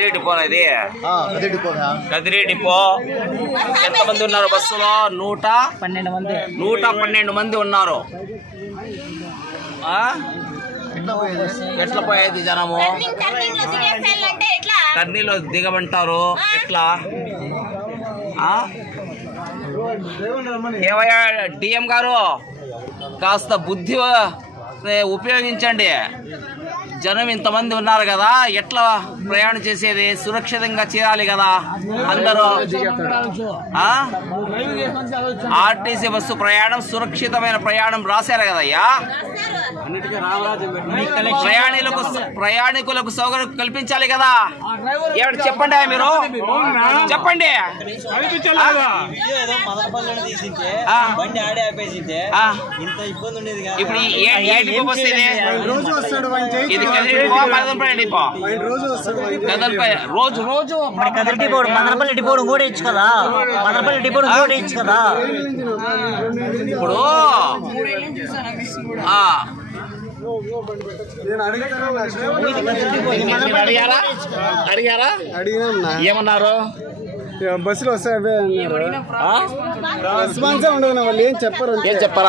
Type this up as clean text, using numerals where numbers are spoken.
కదిరి డిపోనా ఇది? కదిరి డిపో. ఎంతమంది ఉన్నారు బస్సులో? 112 మంది ఉన్నారు. ఎట్లా పోయేది జనము? కర్నీలో దిగమంటారు. ఎట్లా? ఏవయ్యా డిఎం గారు, కాస్త బుద్ధి ఉపయోగించండి. జనం ఇంతమంది ఉన్నారు కదా, ఎట్లా ప్రయాణం చేసేది? సురక్షితంగా చేయాలి కదా అందరూ. ఆర్టీసీ బస్సు ప్రయాణం సురక్షితమైన ప్రయాణం రాశారు కదయ్యా. ప్రయాణికులకు సౌకర్యం కల్పించాలి కదా. ఏమిటి చెప్పండి, మీరు చెప్పండి. ఇప్పుడు ఏ డిపో బస్సు ఇది? ఇది కదిరి డిపో, మదనపల్లి డిపో. రోజు కదిరి డిపో, మదనపల్లి డిపో కూడా ఇచ్చు కదా. మదనపల్లి డిపో కూడా ఇచ్చు కదా. ఇప్పుడు అడిగారా? ఏమన్నారు? బస్సులు వస్తాయి ఉండదు, వాళ్ళు ఏం చెప్పారు. ఏం చెప్పారా?